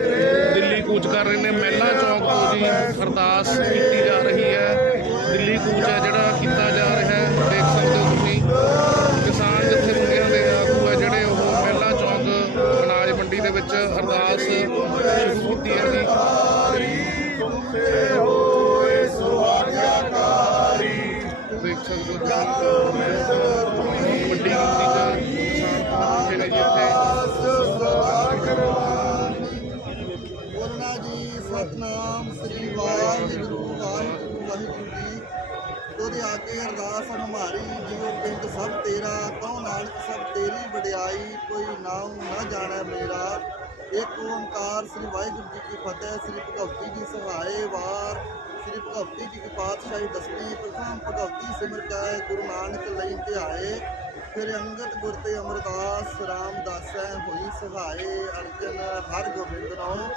ਦਿੱਲੀ ਕੂਚ ਕਰ ਰਹੇ ਨੇ, ਮਹਿਲਾ ਚੌਕ ਤੋਂ ਜੀ ਅਰਦਾਸ ਕੀਤੀ ਜਾ ਰਹੀ ਹੈ। ਦਿੱਲੀ ਕੂਚ ਹੈ ਜਿਹੜਾ ਕੀਤਾ ਜਾ ਰਿਹਾ ਹੈ, ਦੇਖ ਸਕਦੇ ਹੋ ਤੁਸੀਂ। ਕਿਸਾਨ ਜਥੇਬੰਦੀਆਂ ਦੇ ਆਗੂ ਹੈ ਜਿਹੜੇ ਉਹ ਮਹਿਲਾ ਚੌਕ ਅਨਾਜ ਮੰਡੀ ਦੇ ਵਿੱਚ ਅਰਦਾਸ ਸ਼ੁਰੂ ਕੀਤੀ ਹੈ ਜੀ। ਦੇਖ ਸਕਦੇ ਹੋ ਤੁਸੀਂ। ਸ੍ਰੀ ਵਾਹਿਗੁਰੂ ਵਾਹਿਗੁਰੂ ਵਾਹਿਗੁਰੂ ਜੀ। ਉਹਦੇ ਆਗੇ ਅਰਦਾਸ ਹਮਾਰੀ ਜਿਉ ਪਿੰਡ ਸਭ ਤੇਰਾ ਕਉ ਨਾਨਕ ਸਭ ਤੇਰੀ ਵਡਿਆਈ, ਕੋਈ ਨਾਮ ਨਾ ਜਾਣੈ ਮੇਰਾ। ਇੱਕ ਓੰਕਾਰ ਸ੍ਰੀ ਵਾਹਿਗੁਰੂ ਜੀ ਕੀ ਫਤਿਹ, ਸ੍ਰੀ ਭਗਵਤੀ ਜੀ ਸਹਾਏ ਵਾਰ। ਸ੍ਰੀ ਭਗਵਤੀ ਜੀ ਕੀ ਪਾਤਸ਼ਾਹੀ ਦਸਵੀਂ, ਪ੍ਰਥਮ ਭਗਵਤੀ ਸਿਮਰ ਕੈ, ਗੁਰੂ ਨਾਨਕ ਲਈ ਧਿਆਏ। ਫਿਰ ਅੰਗਦ ਗੁਰ ਤੇ ਅਮਰਦਾਸ ਰਾਮਦਾਸੈ ਹੋਈ ਸਹਾਏ ਅਰਜਨ ਹਰ ਗੋਬਿੰਦ ਨਾਮ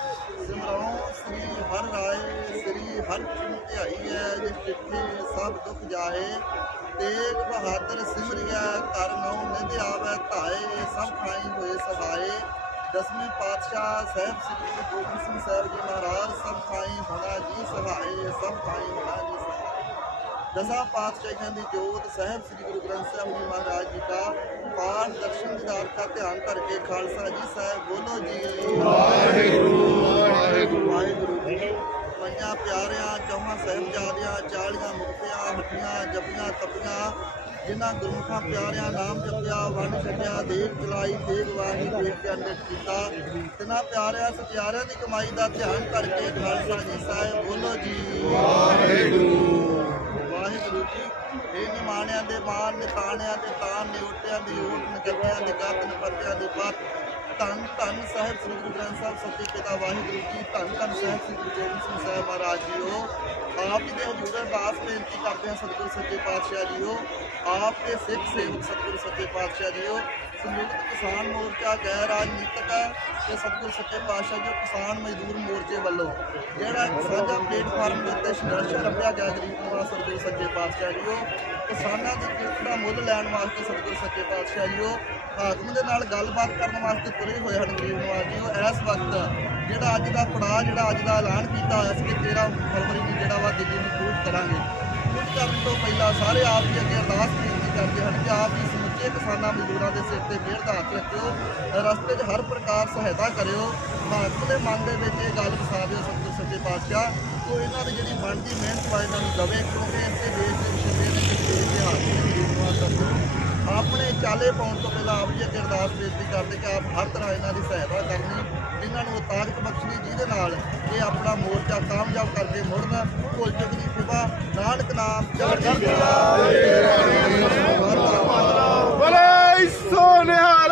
ਸਿਮਰਉ ਸ੍ਰੀ ਹਰ ਰਾਏ, ਸ੍ਰੀ ਹਰ ਕ੍ਰਿਸ਼ਨ ਧਿਆਈ ਹੈ ਜਿਸ ਜਿੱਥੇ ਸਭ ਦੁੱਖ ਜਾਏ। ਤੇਗ ਬਹਾਦਰ ਸਿਮਰਿਆ ਕਰ ਨਉ ਨਿਧ ਆਵੈ ਧਾਏ, ਸਭ ਖਾਈ ਹੋਏ ਸਹਾਏ। ਦਸਵੇਂ ਪਾਤਸ਼ਾਹ ਸਾਹਿਬ ਸ੍ਰੀ ਗੁਰੂ ਗੋਬਿੰਦ ਸਿੰਘ ਸਾਹਿਬ ਜੀ ਮਹਾਰਾਜ, ਸਭ ਖਾਈ ਹੋਣਾ ਜੀ ਸਹਾਏ, ਸਭ ਖਾਈ ਦਸਾਂ ਪਾਤਸ਼ਾਹਾਂ ਦੀ ਜੋਤ ਸਾਹਿਬ ਸ੍ਰੀ ਗੁਰੂ ਗ੍ਰੰਥ ਸਾਹਿਬ ਜੀ ਮਹਾਰਾਜ ਜੀ ਦਾ ਪਾਠ ਦਰਸ਼ਨ ਦੀਦਾਰ ਦਾ ਧਿਆਨ ਧਰ ਕੇ ਖਾਲਸਾ ਜੀ ਸਾਹਿਬ ਬੋਲੋ ਜੀ। ਵਾਹਿਗੁਰੂ। ਵਾਹਿਗੁਰੂ ਵਾਹਿਗੁਰੂ ਜੀ ਪੰਜਾਂ ਪਿਆਰਿਆਂ, ਚੌਹਾਂ ਸਾਹਿਬਜ਼ਾਦਿਆਂ, ਚਾਲੀਆਂ ਮੁਕਤਿਆਂ ਹੱਟੀਆਂ ਜਪੀਆਂ ਤਪੀਆਂ, ਜਿਨ੍ਹਾਂ ਗੁਰਮੁਖਾਂ ਪਿਆਰਿਆਂ ਨਾਮ ਜਪਿਆ, ਵੰਡ ਛਕਿਆ ਦੇਖ ਚਲਾਈ ਦੇਵ ਵਾਹੀ ਦੇਵ ਕੇ ਕੀਤਾ। ਤਿਨਾਂ ਪਿਆਰਿਆਂ, ਸਤਿਆਰਿਆਂ ਦੀ ਕਮਾਈ ਦਾ ਧਿਆਨ ਕਰਕੇ ਖਾਲਸਾ ਜੀ ਸਾਹਿਬ ਬੋਲੋ ਗੱਤ ਦੇ ਪੱਤ ਧੰਨ ਧੰਨ ਸਾਹਿਬ ਸ੍ਰੀ ਗੁਰੂ ਗ੍ਰੰਥ ਸਾਹਿਬ, ਸੱਚੇ ਪਿਤਾ ਵਾਹਿਗੁਰੂ ਜੀ, ਧੰਨ ਧੰਨ ਸਾਹਿਬ ਸ੍ਰੀ ਗੁਰੂ ਗੋਬਿੰਦ ਸਿੰਘ ਸਾਹਿਬ ਮਹਾਰਾਜ ਜੀਓ। ਆਪ ਜੀ ਦੇ ਹਜ਼ੂਰ ਅਰਦਾਸ ਬੇਨਤੀ ਕਰਦੇ ਹਾਂ ਸਤਿਗੁਰੂ ਸੱਚੇ ਪਾਤਸ਼ਾਹ ਜੀਓ। ਆਪ ਦੇ ਸਿੱਖ ਸੇਵਕ ਸਤਿਗੁਰੂ ਸੱਚੇ ਪਾਤਸ਼ਾਹ ਜੀਓ। ਸੰਯੁਕਤ ਕਿਸਾਨ ਮੋਰਚਾ, ਗੈਰ ਰਾਜਨੀਤਿਕ ਹੈ ਤੇ ਸਤਿਗੁਰੂ ਸੱਚੇ ਪਾਤਸ਼ਾਹ ਜੀ ਕਿਸਾਨ ਮਜ਼ਦੂਰ ਮੋਰਚੇ ਵੱਲੋਂ ਜਿਹੜਾ ਸਾਂਝਾ ਪਲੇਟਫਾਰਮ ਦੇ ਉੱਤੇ ਸੰਘਰਸ਼ ਰੱਖਿਆ ਗਿਆ ਗਰੀਬ ਨਿਵਾਸ ਸਤਿਗੁਰੂ ਸੱਚੇ ਪਾਤਸ਼ਾਹ ਜੀਓ, ਕਿਸਾਨਾਂ ਦੀ ਕਿਰਤ ਦਾ ਮੁੱਲ ਲੈਣ ਵਾਸਤੇ ਸਤਿਗੁਰੂ ਸੱਚੇ ਪਾਤਸ਼ਾਹ ਜੀਓ, ਹਾਕਮ ਦੇ ਨਾਲ ਗੱਲਬਾਤ ਕਰਨ ਵਾਸਤੇ ਤੁਰੇ ਹੋਏ ਹਨ ਗਰੀਬ ਨਿਵਾਸ ਜੀਓ, ਇਸ ਵਕਤ ਜਿਹੜਾ ਅੱਜ ਦਾ ਪੜਾਅ, ਜਿਹੜਾ ਅੱਜ ਦਾ ਐਲਾਨ ਕੀਤਾ ਹੋਇਆ ਸੀ ਕਿ 13 ਫਰਵਰੀ ਨੂੰ ਜਿਹੜਾ ਵਾ ਦਿੱਲੀ ਨੂੰ ਕੂਚ ਕਰਾਂਗੇ ਕੂਚ ਕਰਨ ਤੋਂ ਪਹਿਲਾਂ ਸਾਰੇ ਆਪ ਜੀ ਅੱਗੇ ਅਰਦਾਸ ਬੇਨਤੀ ਕਰਦੇ ਹਨ ਕਿ ਆਪ ਜੀ ਸਮੁੱਚੇ ਕਿਸਾਨਾਂ ਮਜ਼ਦੂਰਾਂ ਦੇ ਸਿਰ ਤੇ ਮਿਹਰ ਦਾ ਹੱਥ ਰੱਖਿਓ ਰਸਤੇ 'ਚ ਹਰ ਪ੍ਰਕਾਰ ਸਹਾਇਤਾ ਕਰਿਓ। ਹਾਕਮ ਦੇ ਮਨ ਦੇ ਵਿੱਚ ਇਹ ਗੱਲ ਵਸਾ ਦਿਓ ਸਤਿਗੁਰ ਸੱਚੇ ਪਾਤਸ਼ਾਹ ਤੋਂ ਇਹਨਾਂ ਦੀ ਜਿਹੜੀ ਬਣਦੀ ਮਿਹਨਤ ਵਾ ਇਹਨਾਂ ਨੂੰ ਦਵੇ, ਕਿਉਂਕਿ ਇਸੇ ਦੇਸ਼ ਦੇ ਵਿਸ਼ੇ ਨੇ ਕਿ ਦੇ ਹਾਕਮ ਨੇ ਆਪਣੇ ਚਾਲੇ ਪਾਉਣ ਤੋਂ ਪਹਿਲਾਂ ਆਪ ਜੀ ਅੱਗੇ ਅਰਦਾਸ ਬੇਨਤੀ ਕਰਦੇ ਕਿ ਆਪ ਹਰ ਤਰ੍ਹਾਂ ਇਹਨਾਂ ਦੀ ਸਹਾਇਤਾ ਕਰਨੀ ਇਹਨਾਂ ਨੂੰ ਤਾਕਤ ਬਖਸ਼ਣੀ, ਜਿਹਦੇ ਨਾਲ ਇਹ ਆਪਣਾ ਮੋਰਚਾ ਕਾਮਯਾਬ ਕਰਕੇ ਮੁੜਨ। ਭੁੱਲ ਚੁੱਕ ਦੀ ਫਿਬਾ ਨਾਨਕ ਨਾਮ ਚੜ੍ਹਦੀ ਕਲਾ ਬਲੇ ਸੋਨਿਹਾਲ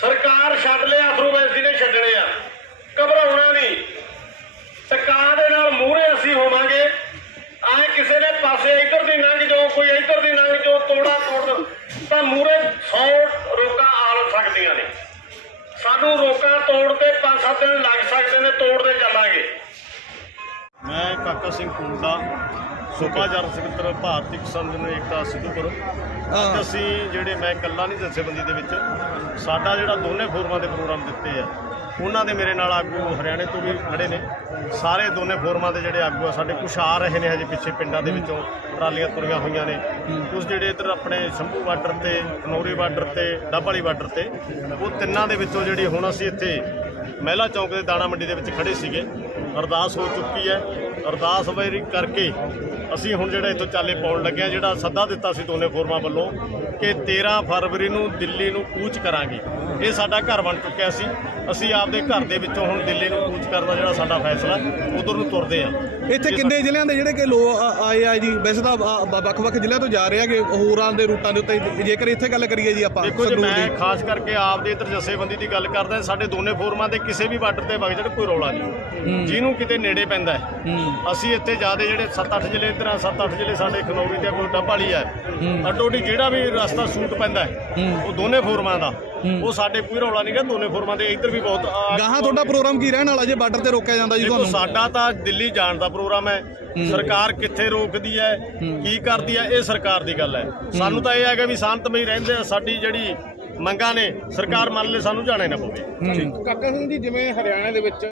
ਸਰਕਾਰ ਛੱਡ ਲਿਆ ਅਥਰੂਵੈਸੀ ਨੇ ਛੱਡਣੇ ਆ ਘਬਰਾਉਣਾ ਨਹੀਂ ਸਰਕਾਰ ਦੇ ਨਾਲ ਮੂਹਰੇ ਅਸੀਂ ਹੋਵਾਂਗੇ ਆਏ ਕਿਸੇ ਨੇ ਪਾਸੇ ਇੱਧਰ ਦੀ ਲੰਘ ਜਾਓ ਕੋਈ ਇੱਧਰ ਦੀ ਲੰਘ ਜਾਓ ਤੋੜਾ ਤੋੜ ਦਿਓ, ਤਾਂ ਮੂਹਰੇ 100 ਰੋਕਾਂ ਆ ਸਕਦੀਆਂ ਨੇ। ਸਾਨੂੰ ਰੋਕਾਂ ਤੋੜ ਤੇ 5-7 ਦਿਨ ਲੱਗ ਸਕਦੇ ਨੇ ਤੋੜਦੇ ਚੱਲਾਂਗੇ। ਮੈਂ ਕਾਕਾ ਸਿੰਘ ਕੁੰਡਾ ਸੂਬਾ ਜਨਰਲ ਸਕੱਤਰ ਭਾਰਤੀ ਕਿਸਾਨ ਜਨ ਏਕਤਾ ਸਿੱਧੂਪੁਰ। ਅੱਜ ਅਸੀਂ ਜਿਹੜੇ ਮੈਂ ਇਕੱਲਾ ਨਹੀਂ ਜਥੇਬੰਦੀ ਦੇ ਵਿੱਚ ਸਾਡਾ ਜਿਹੜਾ ਦੋਨੇ ਫੋਰਮਾਂ ਦੇ ਪ੍ਰੋਗਰਾਮ ਦਿੱਤੇ ਆ ਉਹਨਾਂ ਦੇ ਮੇਰੇ ਨਾਲ ਆਗੂ ਹਰਿਆਣੇ ਤੋਂ ਵੀ ਖੜੇ ਨੇ। ਸਾਰੇ ਦੋਨੇ ਫੋਰਮਾਂ ਦੇ ਜਿਹੜੇ ਆਗੂ ਆ ਸਾਡੇ ਕੁਛ ਆ ਰਹੇ ਨੇ ਹਜੇ ਪਿੱਛੇ ਪਿੰਡਾਂ ਦੇ ਵਿੱਚੋਂ। ਟਰਾਲੀਆਂ ਤੁਰੀਆਂ ਹੋਈਆਂ ਨੇ। ਕੁਝ ਜਿਹੜੇ ਇੱਧਰ ਆਪਣੇ ਸ਼ੰਭੂ ਬਾਰਡਰ ਤੇ ਖਨੌਰੀ ਬਾਰਡਰ ਤੇ ਡੱਬ ਵਾਲੀ ਬਾਰਡਰ ਤੇ ਉਹ ਤਿੰਨਾਂ ਦੇ ਵਿੱਚੋਂ ਜਿਹੜੀ ਹੁਣ ਅਸੀਂ ਇੱਥੇ ਮਹਿਲਾ ਚੌਂਕ ਦੇ ਦਾਣਾ ਮੰਡੀ ਦੇ ਵਿੱਚ ਖੜੇ ਸੀਗੇ। ਅਰਦਾਸ ਹੋ ਚੁੱਕੀ ਹੈ। ਅਰਦਾਸ ਵੇਰੀ ਕਰਕੇ ਅਸੀਂ ਹੁਣ ਜਿਹੜਾ ਇੱਥੋਂ ਚਾਲੇ ਪਾਉਣ ਲੱਗੇ ਹਾਂ ਜਿਹੜਾ ਸੱਦਾ ਦਿੱਤਾ ਸੀ ਦੋਨੇ ਫੋਰਮਾਂ ਵੱਲੋਂ ਕਿ 13 ਫਰਵਰੀ ਨੂੰ ਦਿੱਲੀ ਨੂੰ ਕੂਚ ਕਰਾਂਗੇ। ਇਹ ਸਾਡਾ ਘਰ ਬਣ ਚੁੱਕਿਆ ਸੀ। ਅਸੀਂ ਆਪਦੇ ਘਰ ਦੇ ਵਿੱਚੋਂ ਹੁਣ ਦਿੱਲੀ ਨੂੰ ਕੂਚ ਕਰਨ ਦਾ ਜਿਹੜਾ ਸਾਡਾ ਫੈਸਲਾ ਉਧਰ ਨੂੰ ਤੁਰਦੇ ਆ ਇੱਥੇ ਕਿੰਨੇ ਜ਼ਿਲ੍ਹਿਆਂ ਦੇ ਜਿਹੜੇ ਕਿ ਲੋਕ ਆ- ਆਏ ਆ ਜੀ? ਵੈਸੇ ਤਾਂ ਆ- ਵੱਖ-ਵੱਖ ਜ਼ਿਲ੍ਹਿਆਂ ਤੋਂ ਜਾ ਰਹੇ ਹੈਗੇ ਹੋਰਾਂ ਦੇ ਰੂਟਾਂ ਦੇ ਉੱਤੇ ਜੇਕਰ ਇੱਥੇ ਗੱਲ ਕਰੀਏ ਜੀ ਆਪਾਂ ਦੇਖੋ ਜੀ ਮੈਂ ਖਾਸ ਕਰਕੇ ਆਪਦੇ ਇਧਰ ਜਥੇਬੰਦੀ ਦੀ ਗੱਲ ਕਰਦਾ ਸਾਡੇ ਦੋਨੇ ਫੋਰਮਾਂ ਦੇ ਕਿਸੇ ਵੀ ਬਾਰਡਰ ਤੇ ਵਗ ਜਾਣ ਕੋਈ ਰੌਲਾ ਨਹੀਂ। ਜਿਹਨੂੰ ਕਿਤੇ ਨੇੜੇ ਪੈਂਦਾ ਹੈ। ਹੂੰ। ਅਸੀਂ ਇੱਥੇ ਜਿਆਦੇ ਜਿਹੜੇ 7-8 ਜ਼ਿਲ੍ਹੇ ਇਧਰ ਆ 7-8 ਜ਼ਿਲ੍ਹੇ ਸਾਡੇ ਖਨੌਰੀ ਤੇ ਕੋਈ ਡੱਬਾਲੀ ਹੈ। ਅੱਡੋਡੀ ਜਿਹੜਾ ਵੀ ਰਸਤਾ ਸੂਟ ਪੈਂਦਾ ਹੈ ਉਹ ਦੋਨੇ ਫੋਰਮਾਂ ਦਾ। ਉਹ ਸਾਡੇ ਕੋਈ ਰੌਲਾ ਨਹੀਂ ਗਾ ਦੋਨੇ ਫੋਰਮਾਂ ਦੇ ਇੱਧਰ ਵੀ ਬਹੁਤ ਆ- ਗਾਹਾਂ ਤੁਹਾਡਾ ਪ੍ਰੋਗਰਾਮ ਕੀ ਰਹਿਣ ਵਾਲਾ? ਜੇ ਬਾਰਡਰ ਤੇ ਰੋਕਿਆ ਜਾਂਦਾ ਜੀ ਦੇਖੋ ਤੁਹਾਨੂੰ। ਸਾਡਾ ਤਾਂ ਦਿੱਲੀ ਜਾਣ ਦਾ ਪ੍ਰੋਗਰਾਮ ਹੈ। ਸਰਕਾਰ ਕਿੱਥੇ ਰੋਕਦੀ ਹੈ ਕੀ ਕਰਦੀ ਹੈ ਇਹ ਸਰਕਾਰ ਦੀ ਗੱਲ ਹੈ। ਸਾਨੂੰ ਤਾਂ ਇਹ ਹੈਗਾ ਵੀ ਸ਼ਾਂਤਮਈ ਰਹਿੰਦੇ ਆ ਸਾਡੀ ਜਿਹੜੀ ਮੰਗਾਂ ਨੇ ਸਰਕਾਰ ਮੰਨ ਲੈ ਸਾਨੂੰ ਜਾਣਾ ਹੀ ਨਾ ਪਵੇ। ਕਾਕਾ ਸਿੰਘ ਜੀ ਜਿਵੇਂ ਹਰਿਆਣਾ ਦੇ ਵਿੱਚ